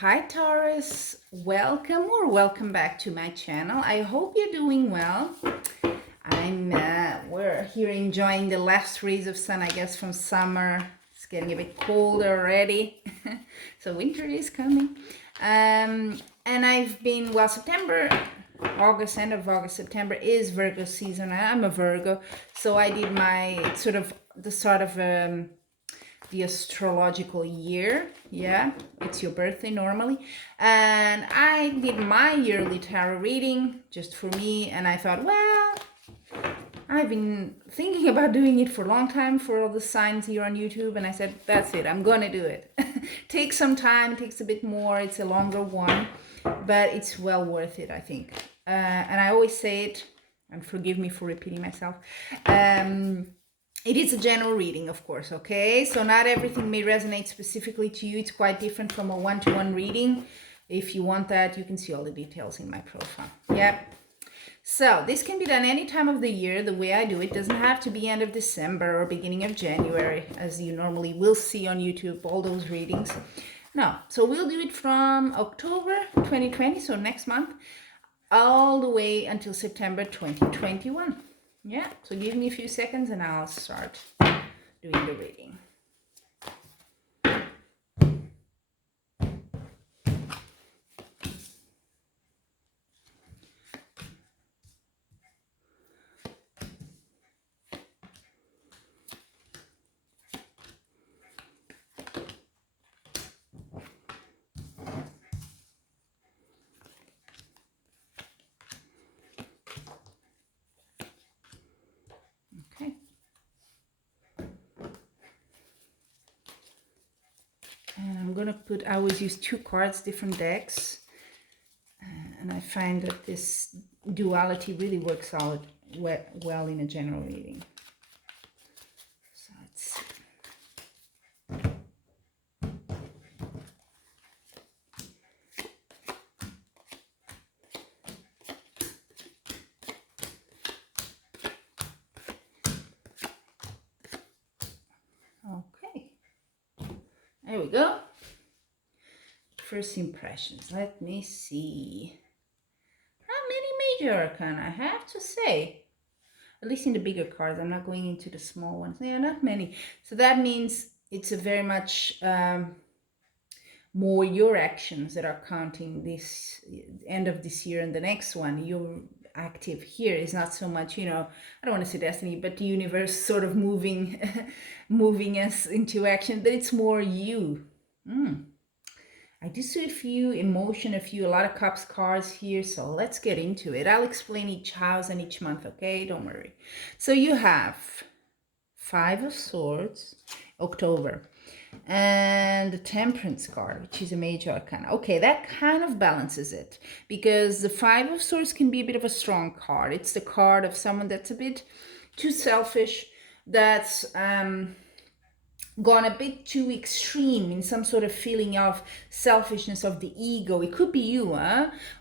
Hi Taurus, welcome back to my channel. I hope you're doing well. We're here enjoying the last rays of sun, I guess, from summer. It's getting a bit colder already, so winter is coming. And I've been, end of August, September is Virgo season. I'm a Virgo, so I did my the start of the astrological year. Yeah, it's your birthday normally. And I did my yearly tarot reading just for me. And I thought, well, I've been thinking about doing it for a long time for all the signs here on YouTube. And I said, that's it, I'm gonna do it. Takes some time, it takes a bit more, it's a longer one, but it's well worth it, I think. And I always say it, and forgive me for repeating myself, it is a general reading, of course, okay? So not everything may resonate specifically to you. It's quite different from a one-to-one reading. If you want that, you can see all the details in my profile. Yep. So this can be done any time of the year. The way I do it doesn't have to be end of December or beginning of January, as you normally will see on YouTube, all those readings. No, so we'll do it from October 2020, so next month, all the way until September 2021. Yeah, so give me a few seconds and I'll start doing the reading. Okay. And I'm gonna I always use two cards, different decks. And I find that this duality really works out well in a general reading. So it's okay. There we go. First impressions. Let me see. Not many major arcana, I have to say. At least in the bigger cards. I'm not going into the small ones. Yeah, not many. So that means it's a very much more your actions that are counting this end of this year and the next one. You're active here is not so much, I don't want to say destiny, but the universe sort of moving moving us into action, but it's more you. I do see a lot of cups cards here, so let's get into it. I'll explain each house and each month, okay? Don't worry. So you have Five of Swords, October, and the Temperance card, which is a major arcana. Okay, that kind of balances it, because the Five of Swords can be a bit of a strong card. It's the card of someone that's a bit too selfish, that's gone a bit too extreme in some sort of feeling of selfishness of the ego. It could be you,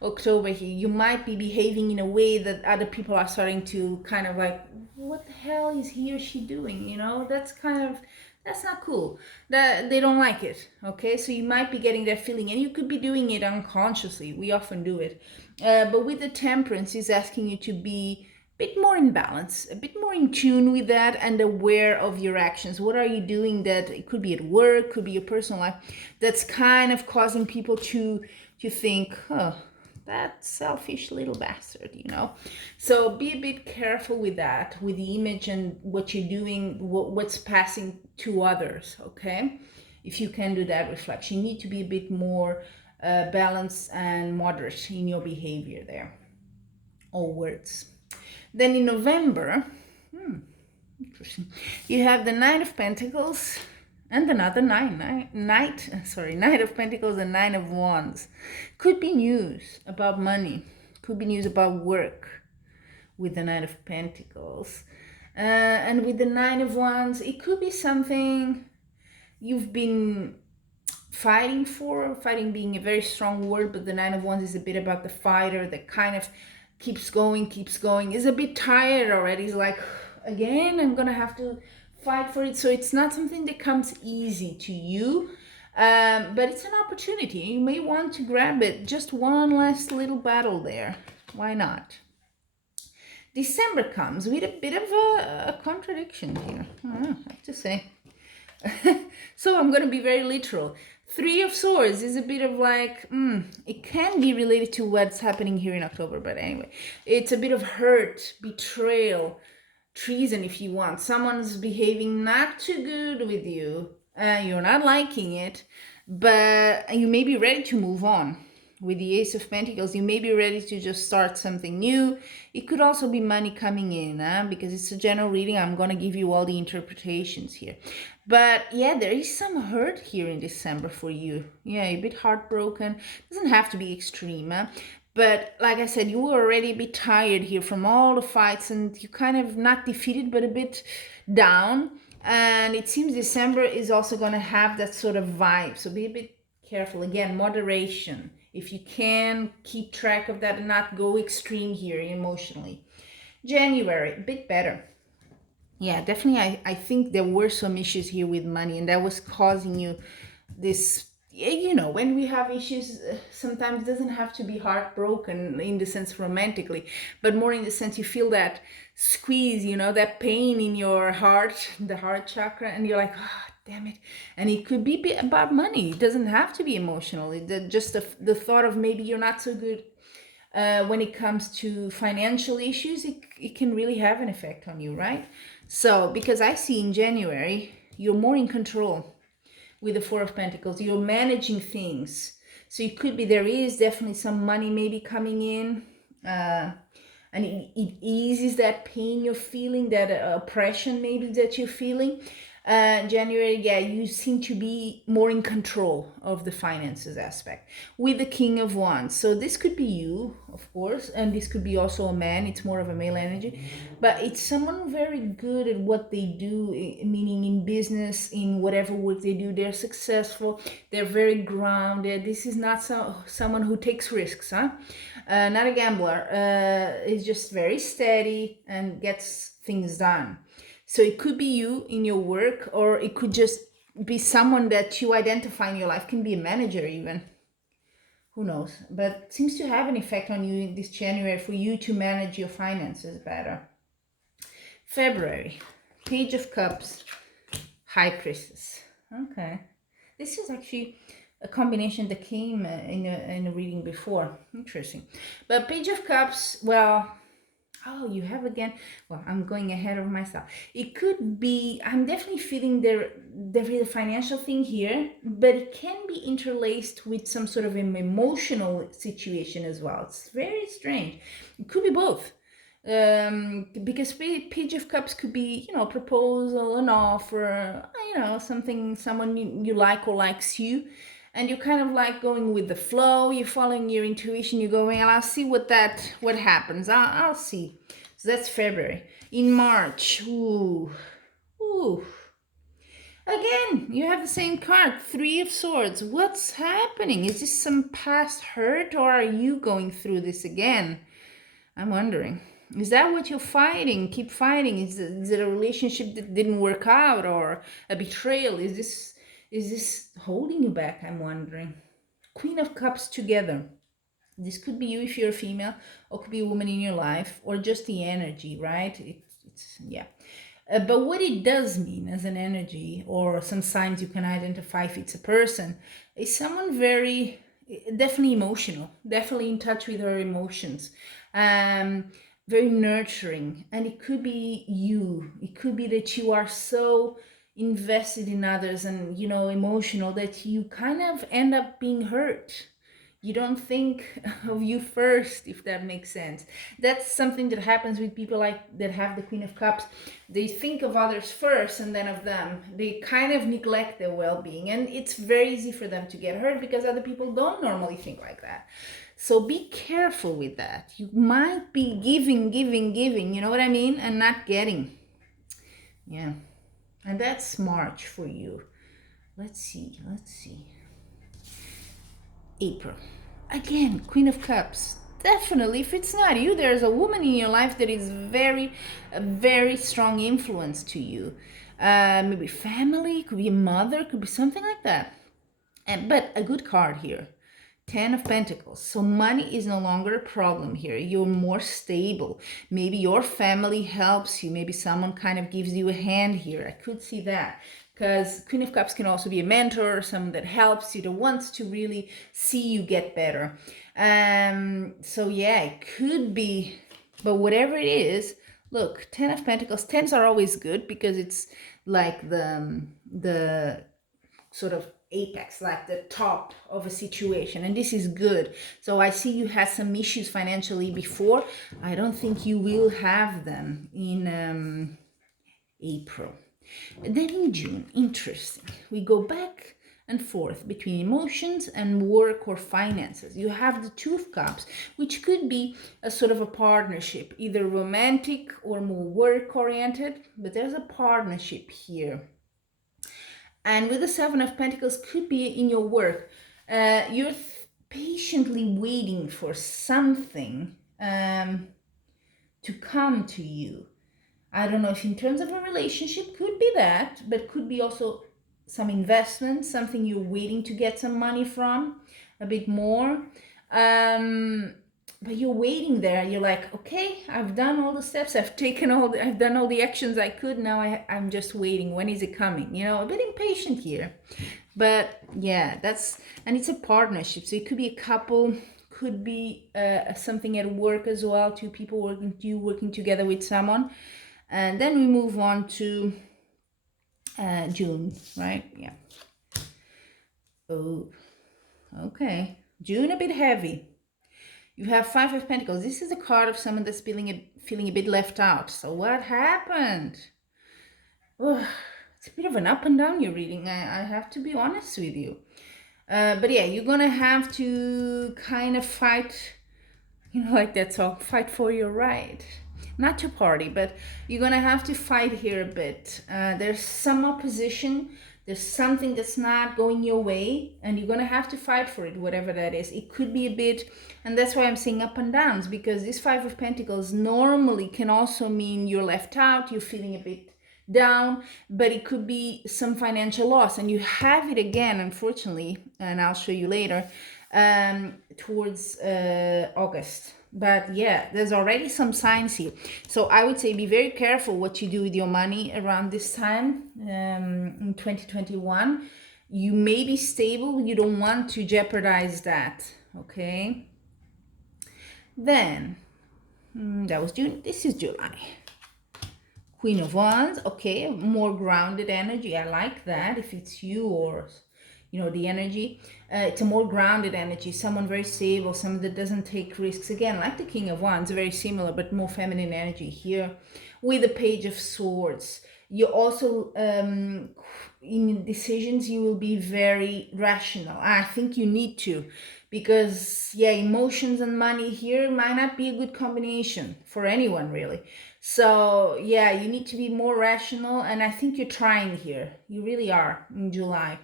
October here. You might be behaving in a way that other people are starting to kind of like, what the hell is he or she doing? That's not cool. That they don't like it. Okay, so you might be getting that feeling, and you could be doing it unconsciously. We often do it, but with the Temperance, is asking you to be bit more in balance, a bit more in tune with that, and aware of your actions. What are you doing that it could be at work, could be your personal life, that's kind of causing people to think, oh, that selfish little bastard, So be a bit careful with that, with the image and what you're doing, what's passing to others, okay? If you can do that reflection, you need to be a bit more balanced and moderate in your behavior there. All words. Then in November, interesting, you have the Knight of Pentacles and another Knight of Pentacles and Nine of Wands. Could be news about money, could be news about work with the Knight of Pentacles. And with the Nine of Wands, it could be something you've been fighting for, fighting being a very strong word, but the Nine of Wands is a bit about the fighter that kind of keeps going, is a bit tired already. He's like, again, I'm gonna have to fight for it. So it's not something that comes easy to you. But it's an opportunity. You may want to grab it. Just one last little battle there. Why not? December comes with a bit of a contradiction here, I have to say. So I'm going to be very literal. Three of Swords is a bit of like, it can be related to what's happening here in October, but anyway, it's a bit of hurt, betrayal, treason if you want. Someone's behaving not too good with you, you're not liking it, but you may be ready to move on. With the Ace of Pentacles, you may be ready to just start something new. It could also be money coming in, because it's a general reading. I'm going to give you all the interpretations here. But yeah, there is some hurt here in December for you. Yeah, a bit heartbroken. Doesn't have to be extreme, but like I said, you were already a bit tired here from all the fights, and you kind of not defeated, but a bit down. And it seems December is also going to have that sort of vibe. So be a bit careful. Again, moderation. If you can, keep track of that and not go extreme here emotionally. January, a bit better. Yeah, definitely. I think there were some issues here with money, and that was causing you this, when we have issues, sometimes it doesn't have to be heartbroken in the sense romantically, but more in the sense you feel that squeeze, that pain in your heart, the heart chakra, and you're like, oh, damn it. And it could be about money. It doesn't have to be emotional. Just the thought of maybe you're not so good when it comes to financial issues, it can really have an effect on you, right? So, because I see in January, you're more in control with the Four of Pentacles. You're managing things. So it could be there is definitely some money maybe coming in. And it eases that pain you're feeling, that oppression maybe that you're feeling. January, yeah, you seem to be more in control of the finances aspect with the King of Wands. So this could be you, of course, and this could be also a man. It's more of a male energy, but it's someone very good at what they do, meaning in business, in whatever work they do. They're successful. They're very grounded. This is not someone who takes risks, not a gambler. Is just very steady and gets things done. So it could be you in your work, or it could just be someone that you identify in your life. Can be a manager even. Who knows? But it seems to have an effect on you in this January for you to manage your finances better. February, Page of Cups, High Priestess. Okay. This is actually a combination that came in a reading before. Interesting. But Page of Cups, well... Oh, you have again. Well, I'm going ahead of myself. It could be, I'm definitely feeling there is a financial thing here, but it can be interlaced with some sort of an emotional situation as well. It's very strange. It could be both. Because Page of Cups could be, a proposal, an offer, something, someone you like or likes you. And you're kind of like going with the flow. You're following your intuition. You're going, and I'll see what happens. I'll see. So that's February. In March, ooh. Again, you have the same card, Three of Swords. What's happening? Is this some past hurt, or are you going through this again? I'm wondering. Is that what you're fighting? Keep fighting. Is it a relationship that didn't work out, or a betrayal? Is this holding you back? I'm wondering. Queen of Cups together. This could be you if you're a female, or could be a woman in your life, or just the energy, right? It's yeah. But what it does mean as an energy, or some signs you can identify if it's a person, is someone very, definitely emotional, definitely in touch with her emotions, very nurturing. And it could be you. It could be that you are so invested in others and emotional that you kind of end up being hurt. You don't think of you first, if that makes sense. That's something that happens with people that have the Queen of Cups. They think of others first and then of them. They kind of neglect their well-being, and it's very easy for them to get hurt because other people don't normally think like that. So be careful with that. You might be giving, you know what I mean, and not getting. Yeah. And that's March for you. Let's see. April. Again, Queen of Cups. Definitely, if it's not you, there's a woman in your life that is a very strong influence to you. Maybe family, could be a mother, could be something like that. But a good card here. 10 of Pentacles. So money is no longer a problem here. You're more stable. Maybe your family helps you. Maybe someone kind of gives you a hand here. I could see that. Because Queen of Cups can also be a mentor, someone that helps you, that wants to really see you get better. So yeah, it could be, but whatever it is, look, 10 of Pentacles. 10s are always good because it's like the sort of apex, like the top of a situation, and this is good. So I see you had some issues financially before. I don't think you will have them in April. Then in June, interesting, we go back and forth between emotions and work or finances. You have the Two of Cups, which could be a sort of a partnership, either romantic or more work oriented, but there's a partnership here. And with the Seven of Pentacles, could be in your work. You're patiently waiting for something to come to you. I don't know if in terms of a relationship, could be that, but could be also some investment, something you're waiting to get some money from, a bit more. But you're waiting there. You're like, okay, I've done all the steps. I've done all the actions I could. Now I'm just waiting. When is it coming? You know, a bit impatient here. But yeah, and it's a partnership. So it could be a couple, could be something at work as well. Two people working together with someone. And then we move on to June, right? Yeah. Oh, okay. June a bit heavy. You have Five of Pentacles. This is a card of someone that's feeling a bit left out. So what happened? Oh, it's a bit of an up and down, your reading. I have to be honest with you. But yeah, you're going to have to kind of fight, like that song, fight for your right. Not to party, but you're going to have to fight here a bit. There's some opposition. There's something that's not going your way, and you're going to have to fight for it, whatever that is. It could be a bit, and that's why I'm saying up and downs, because this Five of Pentacles normally can also mean you're left out, you're feeling a bit down, but it could be some financial loss, and you have it again, unfortunately, and I'll show you later, towards August. But yeah, there's already some signs here. So I would say be very careful what you do with your money around this time in 2021. You may be stable, you don't want to jeopardize that, okay? Then, that was June, this is July. Queen of Wands, okay, more grounded energy. I like that. If it's you or the energy, it's a more grounded energy, someone very stable, someone that doesn't take risks. Again, like the King of Wands, very similar, but more feminine energy here. With the Page of Swords, you also in decisions you will be very rational. I think you need to, because yeah, emotions and money here might not be a good combination for anyone really. So yeah, you need to be more rational, and I think you're trying here. You really are in July.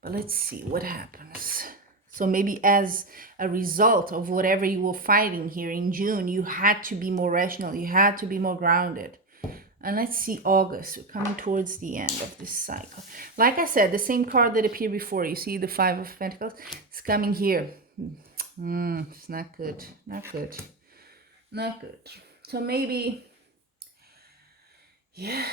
But let's see what happens. So maybe as a result of whatever you were fighting here in June, you had to be more rational. You had to be more grounded. And let's see August. We're coming towards the end of this cycle. Like I said, the same card that appeared before. You see the Five of Pentacles? It's coming here. It's not good. Not good. Not good. So maybe, yeah,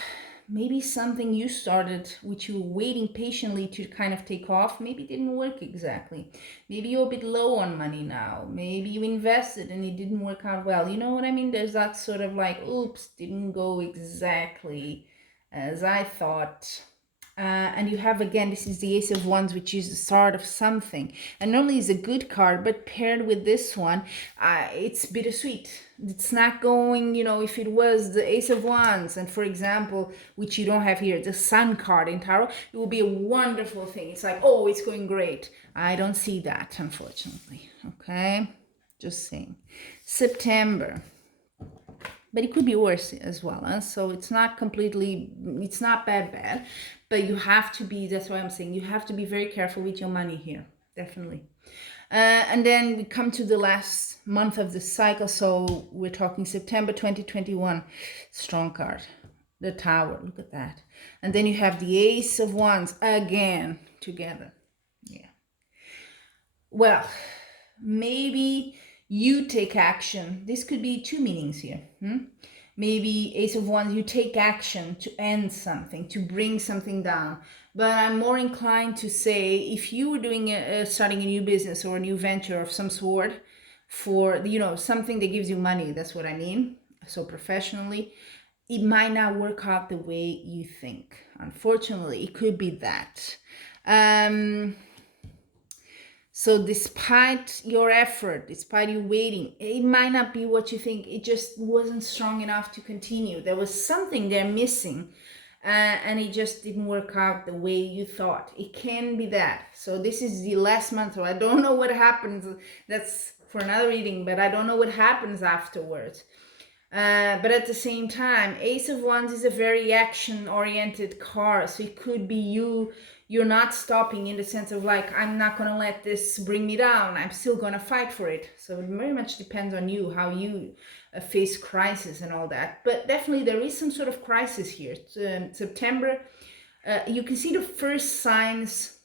maybe something you started, which you were waiting patiently to kind of take off, maybe didn't work exactly. Maybe you're a bit low on money now. Maybe you invested and it didn't work out well. You know what I mean? There's that sort of like, oops, didn't go exactly as I thought. And you have, again, this is the Ace of Wands, which is the start of something. And normally it's a good card, but paired with this one, it's bittersweet. It's not going, if it was the Ace of Wands, and for example, which you don't have here, the Sun card in Tarot, it will be a wonderful thing. It's like, oh, it's going great. I don't see that, unfortunately. Okay? Just saying. September. But it could be worse as well. So it's not bad, but you have to be, that's why I'm saying, you have to be very careful with your money here, definitely. And then we come to the last month of the cycle. So we're talking September 2021, strong card, the Tower, look at that. And then you have the Ace of Wands again, together. Yeah. Well, maybe you take action. This could be two meanings here. Maybe Ace of Wands, you take action to end something, to bring something down. But I'm more inclined to say, if you were doing starting a new business or a new venture of some sort, for something that gives you money, that's what I mean. So professionally, it might not work out the way you think. Unfortunately, it could be that. So despite your effort, despite you waiting, it might not be what you think. It just wasn't strong enough to continue. There was something there missing, and it just didn't work out the way you thought. It can be that. So this is the last month, so I don't know what happens. That's for another reading, but I don't know what happens afterwards. But at the same time, Ace of Wands is a very action-oriented card. So it could be you're not stopping, in the sense of like, I'm not going to let this bring me down. I'm still going to fight for it. So it very much depends on you, how you face crisis and all that. But definitely there is some sort of crisis here. September, you can see the first signs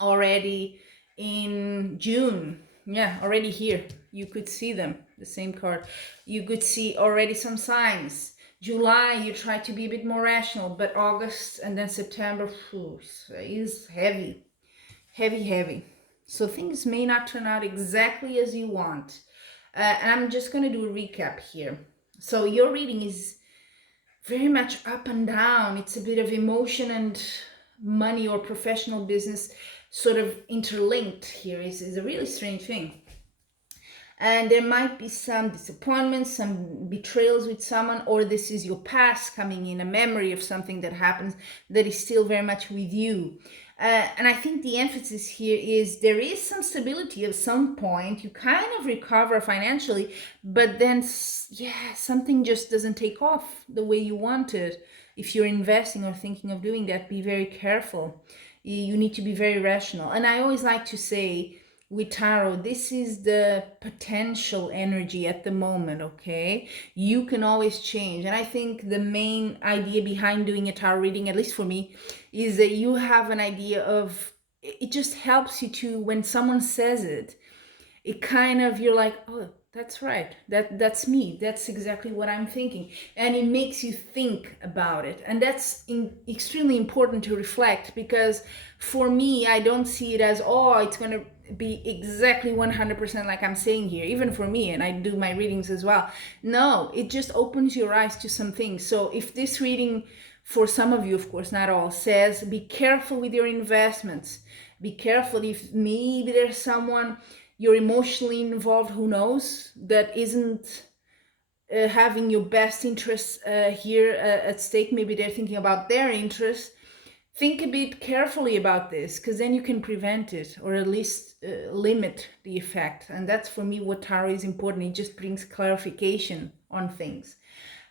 already in June. Yeah, already here. You could see them, the same card. You could see already some signs. July, you try to be a bit more rational, but August and then September is heavy, heavy, heavy. So things may not turn out exactly as you want. And I'm just going to do a recap here. So your reading is very much up and down. It's a bit of emotion and money or professional business sort of interlinked here. Is a really strange thing. And there might be some disappointments, some betrayals with someone, or this is your past coming in, a memory of something that happens that is still very much with you. And I think the emphasis here is there is some stability at some point. You kind of recover financially, but then, yeah, something just doesn't take off the way you wanted. If you're investing or thinking of doing that, be very careful. You need to be very rational. And I always like to say, with tarot, this is the potential energy at the moment, okay? You can always change. And I think the main idea behind doing a tarot reading, at least for me, is that you have an idea of, it just helps you to, when someone says it, it kind of, you're like, oh, that's right. That's me. That's exactly what I'm thinking. And it makes you think about it. And that's extremely important to reflect, because for me, I don't see it as, oh, it's going to be exactly 100% like I'm saying here, even for me, and I do my readings as well. No, it just opens your eyes to some things. So if this reading, for some of you, of course, not all, says be careful with your investments, be careful if maybe there's someone you're emotionally involved, who knows, that isn't having your best interests here at stake. Maybe they're thinking about their interests. Think a bit carefully about this, because then you can prevent it, or at least limit the effect. And that's, for me, what tarot is important. It just brings clarification on things.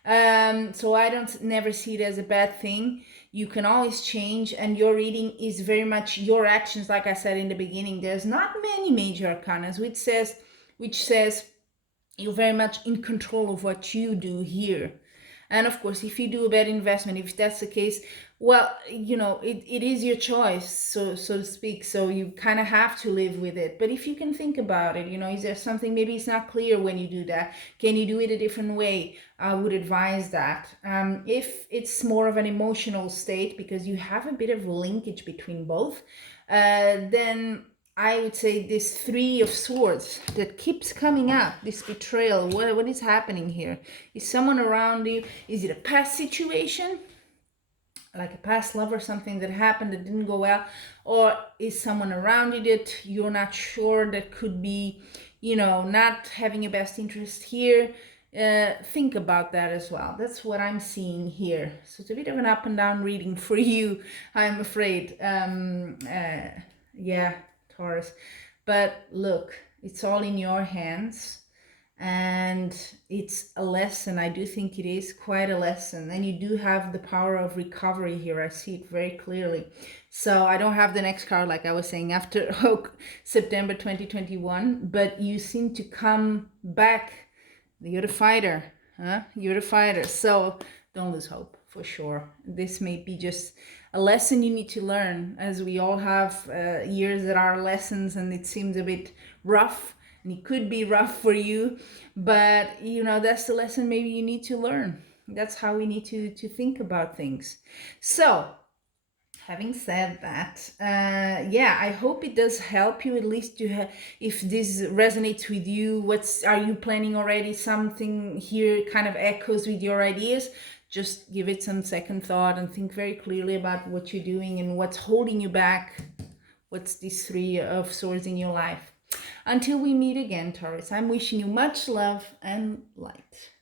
So I don't never see it as a bad thing. You can always change, and your reading is very much your actions. Like I said in the beginning, there's not many major arcanas, which says you're very much in control of what you do here. And of course, if you do a bad investment, if that's the case, well, it is your choice, so to speak. So you kind of have to live with it. But if you can think about it, is there something, maybe it's not clear when you do that. Can you do it a different way? I would advise that. If it's more of an emotional state, because you have a bit of linkage between both, then I would say this Three of Swords that keeps coming up, this betrayal. What is happening here? Is someone around you? Is it a past situation? Like a past love or something that happened that didn't go well? Or is someone around you that you're not sure, that could be, not having your best interest here? Think about that as well. That's what I'm seeing here. So it's a bit of an up and down reading for you, I'm afraid. Yeah, Taurus. But look, it's all in your hands. And it's a lesson. I do think it is quite a lesson. And you do have the power of recovery here. I see it very clearly. So I don't have the next card, like I was saying, after September 2021. But you seem to come back. You're the fighter. You're the fighter. So don't lose hope, for sure. This may be just a lesson you need to learn, as we all have years that are lessons and it seems a bit rough, and it could be rough for you, but that's the lesson maybe you need to learn. That's how we need to think about things. So having said that, yeah, I hope it does help you, at least if this resonates with you. Are you planning already something here kind of echoes with your ideas? Just give it some second thought and think very clearly about what you're doing and what's holding you back. What's this Three of Swords in your life? Until we meet again, Taurus, I'm wishing you much love and light.